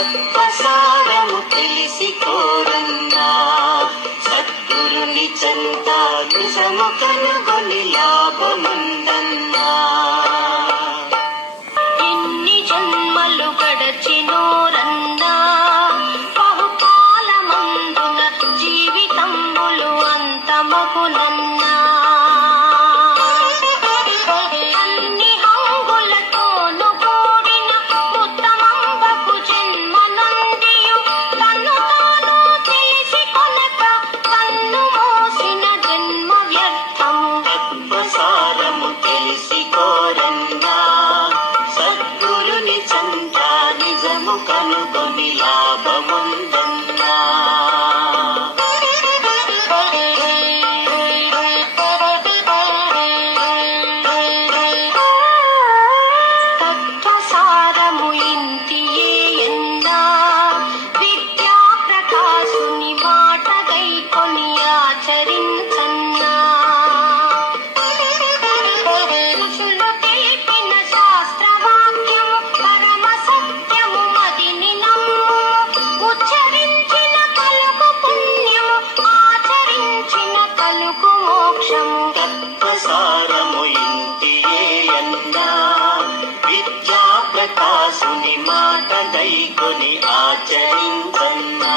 తత్వసారము తెలిసి కోరన్నా సద్గురుని చెంత నిజము కనుగొని లాభముందన్నా. ఎన్ని జన్మలు గడచినోరన్నా బహుకాలమందున జీవితంబులు అంతమగునన్నా. అన్ని హంగులతోను కూడిన ఉత్తమంబకు జన్మనందియు తన్ను తాను తెలిసి కొనక కన్ను మూసిన జన్మ వ్యర్థము. తత్వసారము తెలిసి కోరన్నా సద్గురుని చెంత నిజము కనుగొని లాభముందన్నా. తత్వసారము ఇంతియే ఎన్నా విద్యా ప్రకాశుని మాట గైకొని ఆచరించన్నా. ఋషులు తెలిపిన శాస్త్రవాక్యము పరమ సత్యము మదిని నమ్ము. ఉచ్చరించిన కలుగు పుణ్యము ఆచరించిన కలుగు మోక్షము. తత్వసారము ఇంటియే అన్నా విద్యా ప్రకాశుని మాట దైకొని ఆచరించన్నా.